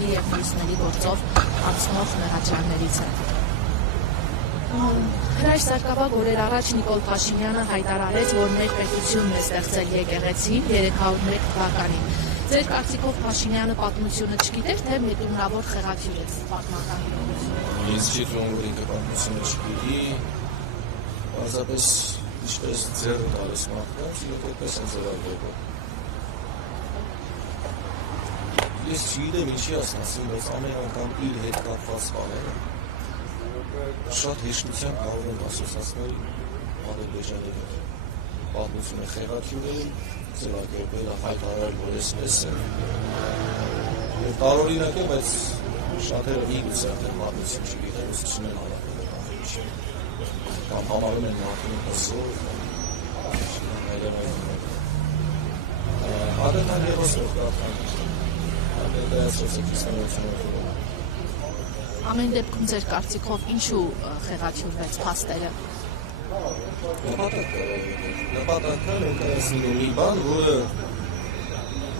ուսանողների և մյուսների գործով անցնող մեղադրյալներից է։ Հրաշ Սարգսակյան օրեր առաջ Նիկոլ Փաշինյանը հայտարարեց, որ մեր պետությունն է ստեղծել եկեղեցին 301 թվականին։ Ձեր կարծիքով Փաշինյանը պատմությունը չգիտեր, թե մետումնավոր խեղաթյուրեց պատմական իրողությունը։ Ինձ չի թվում, որ ինքը պատմությունը չգիտի, պարզապես ինչպես ձեռը տալիս մարդկանց, իրոք այդպես են ձևակերպել։ Ես չգիտեմ ինչի ասացին, բայց ամեն անգամ իր հետ կապված բաները շատ հեշտությամբ կարող են ասոցացնել Ադրբեջանի հետ։ Պատմությունը խեղաթյուրել, ձևակերպել, հայտարարել, որ էսպես է։ Եվ տարօրինակ է, բայց շատերը միգուցե արդեն պատմություն չգիտեն, ուսուցում են հարաբերել ահիճ։ Կամ համարում են մարդուն հսով, Ադրբեջան եղոսով կատան, Ադրբեջան սոցիալիստական Ամեն դեպքում ձեր կարծիքով ինչու խեղաթյուրվեց փաստերը։ Նպատակը ներկայացնում մի բան,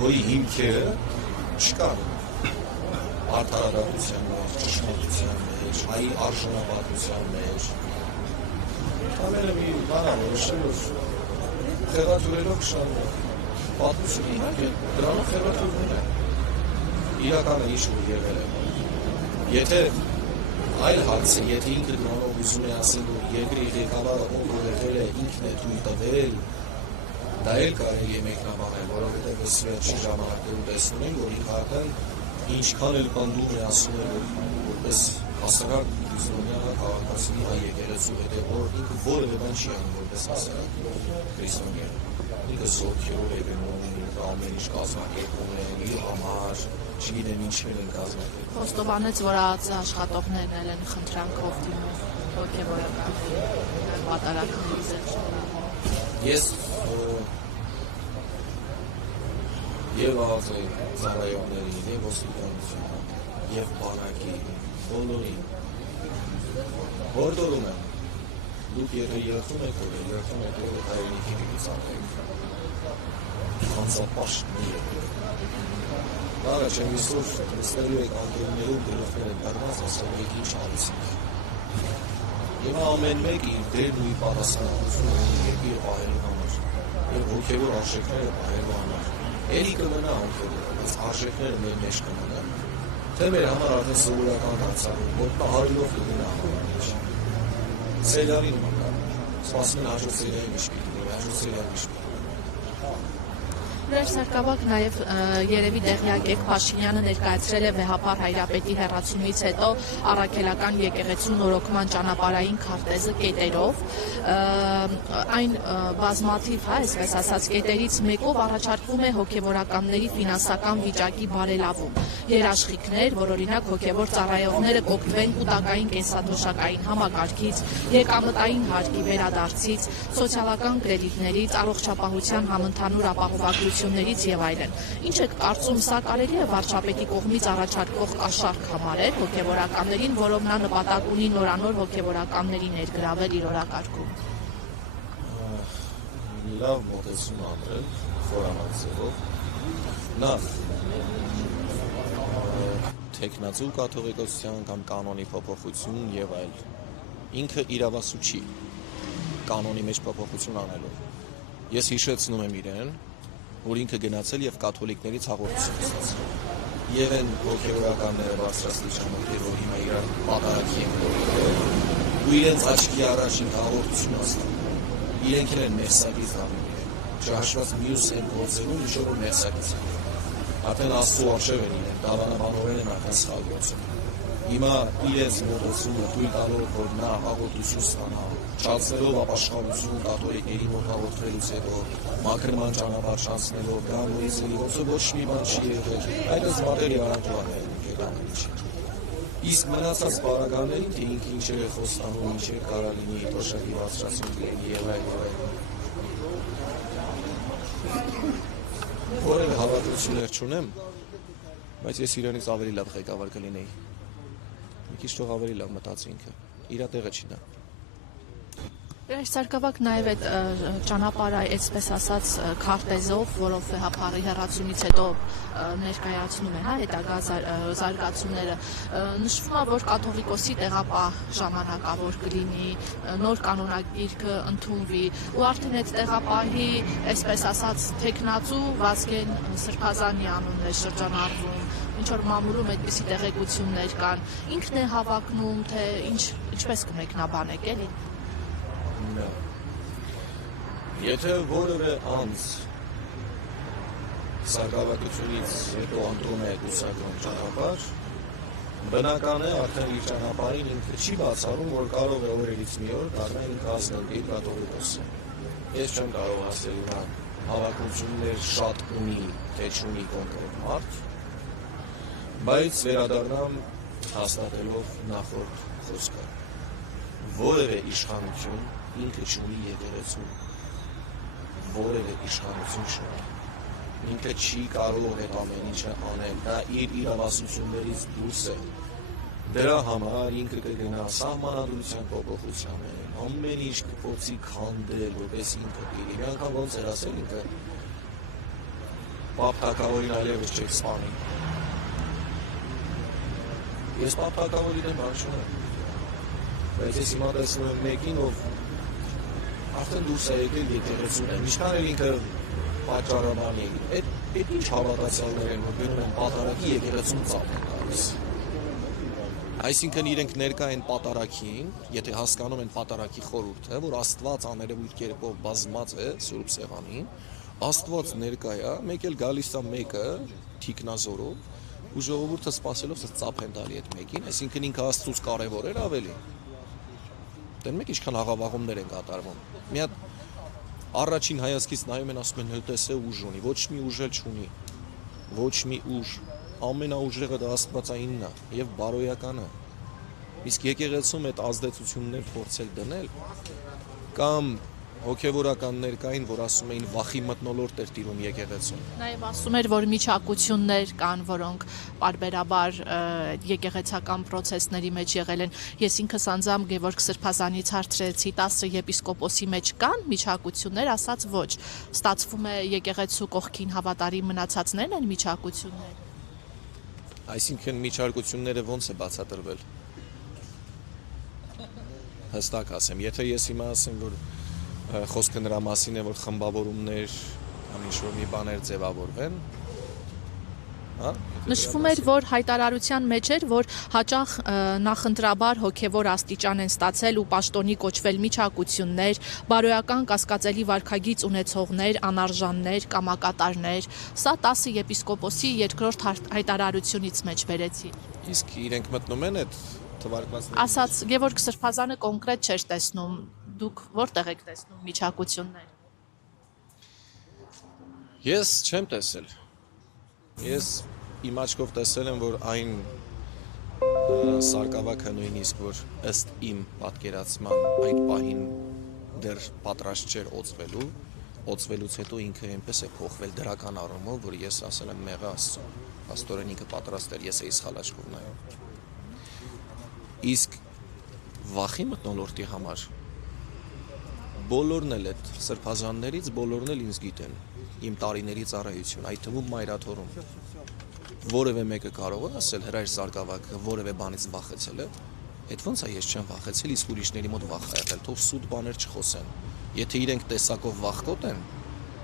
որի հիմքերը չկան արդարադատության մեջ, ճշմարտության մեջ, հայի արժանապատվության մեջ։ Ամենը մի բան է, որ խեղաթյուրելով կշարունակի։ Պատմությունը իհարկե դրանով խեղաթյուրվում է։ Իրականը ինչ որ եղել է։ Եթե այլ հարց է, եթե ինքը դրանով ուզում է ասել, որ երկրի ղեկավարը ով եղել է ինքն է թույլ տվել, դա էլ կարելի է մեկնաբանել, որովհետև ես վերջին ժամանակներում տեսնում եմ, որ ինքը արդեն ինչքան էլ պնդում է ասում է, որ որպես հասարակ քրիստոնյա քաղաքացի հայ եկեղեցու հետ է, որ ինքը որևէ բան չի անում որպես հասարակ քրիստոնյա։ Ինքը զորքերով է գնում, ամեն ինչ կազմակերպում է իր համար, չգիտեմ ինչեր են կազմակերպում։ Խոստովանեց, որ աշխատողներն են խնդրանքով դիմում հոգևորական պատարագների զերծում։ Ես եւ ԱԶ ծառայողների, եւ ոստիկանության, եւ բանակի բոլորի հորդորում եմ, դուք եթե երթում եք, որ հայրենիքի դիպուցանեք, հանցապաշտներ եք։ Առաջ եմ իսոր նստելու եք անկերներում գլուխներ եք բեռնած, ասել եք ինչ արեցիք։ Եվ ամեն մեկ իր դերն ու իր պատասխանատվությունը ունի երկիր պահելու համար եւ հոգեվոր արժեքները պահելու համար։ Էլի կմնա հոգեվորը, բայց արժեքները մեր մեջ կմնան, թե մեր համար արդեն սովորական դարձավ, որ պահարելով կգնա համար մեջ։ Սելյարի նման կա, սպասում են հաջորդ սելյարի միշպիտի, հաջորդ սելյարի միշպիտի։ Հրաշ Սարգսակյան նաև երևի տեղյակ եք Փաշինյանը ներկայացրել է վեհապար Հայրապետի հեռացումից հետո առաքելական եկեղեցու նորոգման ճանապարհային քարտեզը կետերով, այն բազմաթիվ, այսպես ասած, կետերից մեկով առաջարկվում է հոգևորականների ֆինանսական վիճակի բարելավում, երաշխիքներ, որ օրինակ հոգևոր ծառայողները կօգտվեն կուտակային կենսաթոշակային համակարգից, եկամտային հարկի վերադարձից, սոցիալական կրեդիտներից, առողջապահության համընդհանուր ապահովագրություններից եւ այլն։ Ինչ եք կարծում, սա կարելի է վարչապետի կողմից առաջարկվող աշխարհ համարել հոգևորականներին, որով նա նպատակ ունի նորանոր հոգևորականների ներգրավել իր օրակարգում։ Լավ մոտեցում անել, խորամածելով։ Նախ թեկնածու կաթողիկոսության կամ կանոնի փոփոխություն եւ այլ։ Ինքը իրավասու չի կանոնի մեջ փոփոխություն անելով։ Ես հիշեցնում եմ իրեն, որ ինքը գնացել եւ կաթոլիկներից հաղորդություն ստացել։ Եվ են հոգևորականները բարձրացնիչանոթեր, որ հիմա իրար պատարագի են կորել, ու իրենց աչքի առաջին հաղորդություն ասել։ Իրենք են մեղսակից դառնում իրեն, չհաշված մյուս են գործերում, ինչ որ մեղսակից են։ Արդեն Աստծո առջև են իրեն, դավանաբանորեն են արդեն սխալվեցում։ Հիմա իրենց մոտեցումը թույլ տալով, որ նա հաղորդություն ստանա, չացնելով ապաշխարություն կաթոլիկների մոտ հաղորդվելուց հետո, մաքրման ճանապարհ չանցնելով, գանոիզելի ոնց ոչ մի բան չի եղել, այլս մատերի արանջուան է եկանը չի։ Իսկ մնացած բարագաներին, թե ինքը ինչեր է խոստանում, ինչեր կարա լինի, թոշակի բարձրացում լինի եւ այլն։ Որևէ հավատություններ չունեմ, բայց ես իրենից ավելի լավ ղեկավար կլինեի։ Մի քիչ թող ավելի լավ մտածի ինքը, իր տեղը չի դա։ Սարգսակյան նաև այդ ճանապարհը, այսպես ասած, քարտեզով, որով վեհապարի հեռացումից հետո ներկայացնում է, հետագա զարգացումները, նշվում է, որ կաթողիկոսի տեղապահ ժամանակավոր կլինի, նոր կանոնագիր կընդունվի, ու արդեն այդ տեղապահի, այսպես ասած, թեկնածու Վազգեն Սրբազանի անունն է շրջանառվում, ինչ որ մամուլում այդպիսի տեղեկություններ կան, ինքն է հավակնում, թե ինչպես կմեկնաբանեք, էլի։ Եթե որևէ անձ սակավակությունից հետո ընտրում է կուսակրում ճանապարհ, բնական է արդեն իր ճանապարհին ինքը չի բացառում, որ կարող է օրերից մի օր դառնա ինքը ազնվի կաթողիկոս։ Ես չեմ կարող ասել նա հավակնություններ շատ ունի, թե չունի կոնկրետ մարդ, բայց վերադառնամ հաստատելով նախորդ խոսքը։ Որևէ իշխանություն ինքը չունի եկեղեցու, որևէ իշխանություն չունի, ինքը չի կարող այդ ամեն ինչը անել, դա իր իրավասություններից դուրս է, դրա համար ինքը կգնա սահմանադրության փոփոխության է, ամեն ինչ կփորձի քանդել, որպես ինքը դիրի, մի անգամ ոնց էր ասել ինքը, Պապ թագավորին այլևս չեք սպանի, ես Պապ թագավորի դեմ բան չունեմ, բայց ես հիմա տեսնում եմ մեկին, ով արդեն դուրս է եկել եկեղեցուներ, ինչքան էլ ինքը պատճառաբան է, այդ ինչ հավատացյալներ են, որ գնում են պատարագի եկեղեցուն ծափ են տալիս։ Այսինքն իրենք ներկա են պատարագին, եթե հասկանում են պատարագի խորհուրդը, որ Աստված աներևույթ կերպով բազմած է Սուրբ Սեղանին, Աստված ներկա է, մեկ էլ գալիս է մեկը թիկնազորով, ու ժողովուրդը սպասելով ծափ են տալի այդ մեկին, այսինքն ինքը Աստծուց կարևոր էր ավելի։ Դեն մեկ ինչքան աղավաղումներ են կատարվում։ Մի հատ առաջին հայացքից նայում են, ասում են հլտեսը ուժ ունի, ոչ մի ուժ էլ չունի, ոչ մի ուժ, ամենաուժեղը դա Աստվածայինն է եւ բարոյականը։ Իսկ եկեղեցում այդ ազդեցություններ փորձել դնել կամ հոգևորականներ կային, որ ասում էին վախի մթնոլորտ էր տիրում եկեղեցում։ Նաև ասում էր, որ միջակություններ կան, որոնք պարբերաբար եկեղեցական process-ների մեջ եղել են։ Ես ինքս անձամբ Գևորգ Սրբազանից հարցրեցի 10 եպիսկոպոսի մեջ կան միջակություններ, ասաց ոչ։ Ստացվում է եկեղեցու կողքին հավատարիմ մնացածներն են միջակություններ։ Այսինքն միջարկությունները ոնց է բացատրվել։ Հստակ ասեմ, եթե ես հիմա ասեմ, որ խոսքը նրա մասին է, որ խմբավորումներ կամ ինչ-որ մի բաներ ձևավորվեն, հա? Նշվում էր, որ հայտարարության մեջ էր, որ հաճախ նախընտրաբար հոգևոր աստիճան են ստացել ու պաշտոնի կոչվել միջակություններ, բարոյական կասկածելի վարքագիծ ունեցողներ, անարժաններ, կամակատարներ, սա 10 եպիսկոպոսի երկրորդ հայտարարությունից մեջ բերեցի։ Իսկ իրենք մտնում են այդ թվարկվածները։ Ասաց Գևորգ Սրբազանը կոնկրետ չէր տեսնում, դուք որտեղ եք տեսնում միջակություններ։ Ես չեմ տեսել։ Ես իմ աչքով տեսել եմ, որ այն սարկավակը նույնիսկ, որ ըստ իմ պատկերացման այդ պահին դեռ պատրաստ չէր օծվելու, օծվելուց հետո ինքը այնպես է փոխվել դրական առումով, որ ես ասել եմ մեղա Աստծո։ Աստորեն ինքը պատրաստ էր, ես էի սխալ աչքով նայում։ Իսկ վախի մթնոլորտի համար բոլորն էլ այդ սրբազաններից բոլորն էլ ինձ գիտեն իմ տարիների ծառայություն, այդ թվում մայրաթորում որևէ մեկը կարող է ասել հրայր Սարգսակյանը որևէ բանից վախեցել է, այդ ոնց է ես չեմ վախեցել, իսկ ուրիշների մոտ վախ է եղել, թող սուտ բաներ չխոսեն, եթե իրենք տեսակով վախկոտ են,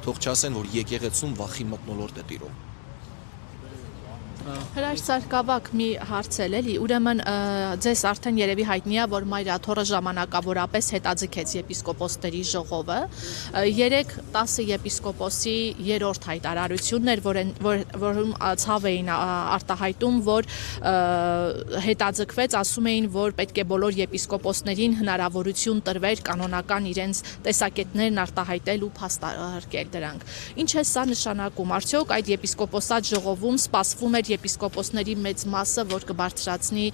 թող չասեն, որ եկեղեցում վախի մթնոլորտ է տիրում։ Հրաշ Սարգսակ մի հարց էլի, ուրեմն ձեզ արդեն երևի հայտնի է, որ Մայրաթորը ժամանակավորապես հետաձգեց եպիսկոպոսների ժողովը, 3-10 եպիսկոպոսի երրորդ հայտարարությունն էր, որում ցավ էին արտահայտում, որ հետաձգվեց, ասում էին, որ պետք է բոլոր եպիսկոպոսներին հնարավորություն տրվեր կանոնական իրենց տեսակետներն արտահայտել ու փաստարկել դրանք։ Ինչ է սա նշանակում, արդյոք այդ եպիսկոպոսատ ժողովում սպասվում էր եպիսկոպոսների մեծ մասը, որ կբարձրացնի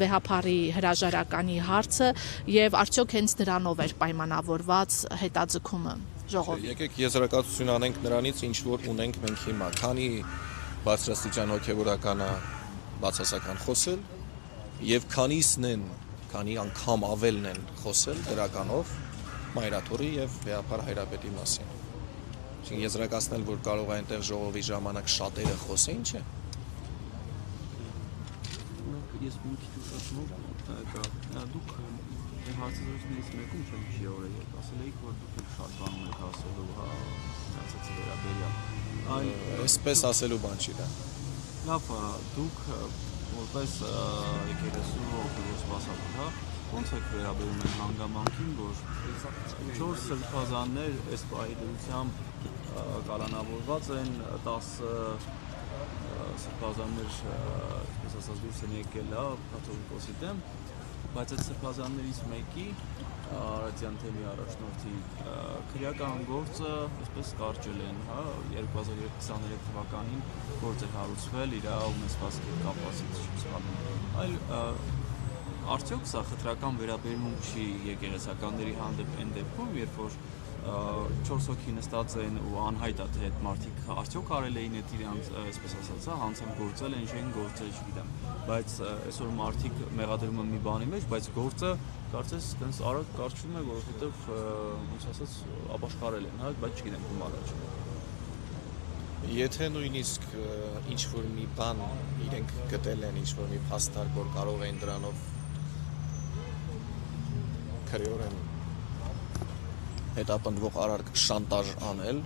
վեհապարի հրաժարականի հարցը եւ արդյոք հենց դրանով էր պայմանավորված հետաձգումը ժողովի։ Եկեք եզրակացություն անենք նրանից, ինչ որ ունենք մենք հիմա, քանի բարձրաստիճան հոգևորականը բացասական խոսել եւ քանիսն են, քանի անգամ ավելն են խոսել դրականով մայրաթորի եւ Վեհապար Հայրապետի մասին։ Այսինքն եզրակացնել, որ կարող է այնտեղ ժողովի ժամանակ շատերը խոսեին, չէ։ Ես մի քիչ ուշացնող դուք հարցազրույցներից մեկում չեմ չի օրեր ասել եք, որ դուք եք շատ բանում եք ասելու, հա, ասացի վերաբերյալ։ Այսպես ասելու բան չի դա։ Լավ, դուք որպես եկեղեցու օրթոդոքս սպասավոր, հա, ոնց եք վերաբերում են հանգամանքին, որ 4 սրբազաններ այս պահի դրությամբ կալանավորված են, 10 սրբազաններ, այսպես ասած, դուրս են եկել, հա, կաթոլիկոսի դեմ, բայց այդ սրբազաններից մեկի Արարատյան թեմի առաջնորդի քրեական գործը այսպես կարճել են, հա, 2023 թվականին գործ է հարուցվել իր ունեցվածքի կապվածից չսխալվում։ Այլ արդյոք սա խտրական վերաբերմունք չի եկեղեցականների հանդեպ այն դեպքում, երբ որ 4 հոգի նստած են ու անհայտ է թե այդ մարդիկ արդյոք արել էին այդ իրանց, այսպես ասած, հանցանք գործել են, չէին գործել, չգիտեմ, բայց այսօր մարդիկ մեղադրում են մի բանի մեջ, բայց գործը կարծես տենց արագ կարճվում է, որովհետև ոնց ասած ապաշխարել են, հա, բայց չգիտեմ գումարը չէ։ Եթե նույնիսկ ինչ որ մի բան իրենք գտել են, ինչ որ մի փաստարկ, որ կարող են դրանով քրեորեն հետապնդվող արարք շանտաժ անել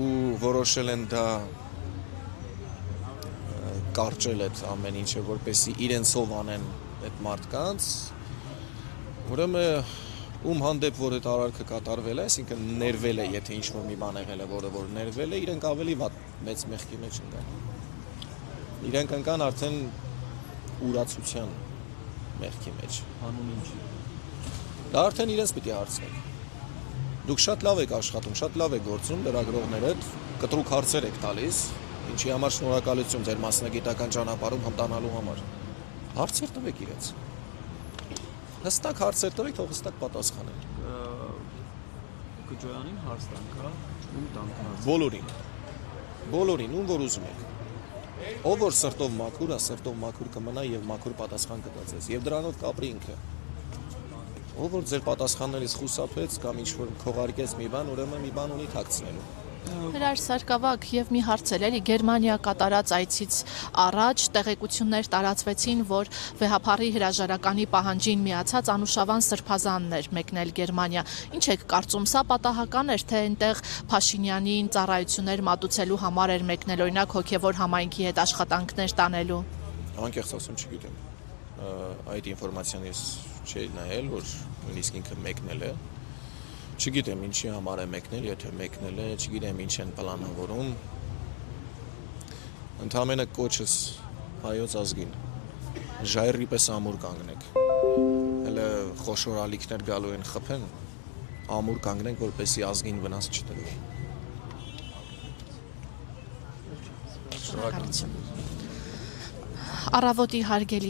ու որոշել են դա կարճել այդ ամեն ինչը, որպեսզի իրենցով անեն այդ մարդկանց, ուրեմն ում հանդեպ որ այդ արարքը կատարվել է, այսինքն ներվել է, եթե ինչ որ մի բան եղել է, որը որ ներվել է, իրենք ավելի մեծ մեղքի մեջ ընկան։ Իրենք ընկան արդեն ուրացության մեղքի մեջ։ Հանուն ինչի։ Դա արդեն իրենց պիտի հարցնեք։ Դուք շատ լավ եք աշխատում, շատ լավ եք գործում, լրագրողներդ, կտրուկ հարցեր եք տալիս, ինչի համար շնորհակալություն ձեր մասնագիտական ճանապարհում հմտանալու համար։ Հարցեր տվեք իրենց։ Հստակ հարցեր տվեք, թող հստակ պատասխանեն։ Կջոյանին հարց տանք, հա, ում տանք հարց։ Բոլորին, ում որ ուզում եք։ Ով որ սրտով մաքուր է, սրտով մաքուր կմնա եւ մաքուր պատասխան կտա ձեզ։ Եվ դրանով կապրի ինքը։ Ով որ ձեր պատասխաններից խուսափեց կամ ինչ որ քողարկեց մի բան, ուրեմն մի բան ունի թաքցնելու։ Հրար Սարգսակ եւ մի հարց էլի Գերմանիա կատարած այցից առաջ տեղեկություններ տարածվեցին, որ Վեհապարի հրաժարականի պահանջին միացած անուշավան սրբազաններ մեկնել Գերմանիա։ Ինչ եք կարծում, սա պատահական էր, թե այնտեղ Փաշինյանին ծառայություններ մատուցելու համար էր մեկնել, օրինակ հոգևոր համայնքի հետ աշխատանքներ տանելու։ Անկեղծ ասեմ, չգիտեմ։ Այդ ինֆորմացիան ես չէի նայել, որ նույնիսկ ինքը մեկնել է։ Չգիտեմ ինչի համար է մեկնել, եթե մեկնել է, չգիտեմ ինչ են պլանավորում։ Ընդհանրապես կոչս հայոց ազգին ժայռի պես ամուր կանգնեք։ Հələ խոշոր ալիքներ գալու են խփեն, ամուր կանգնենք, որպեսզի ազգին վնաս չտրվի։ Շնորհակալություն։ Առավոտի հարգելի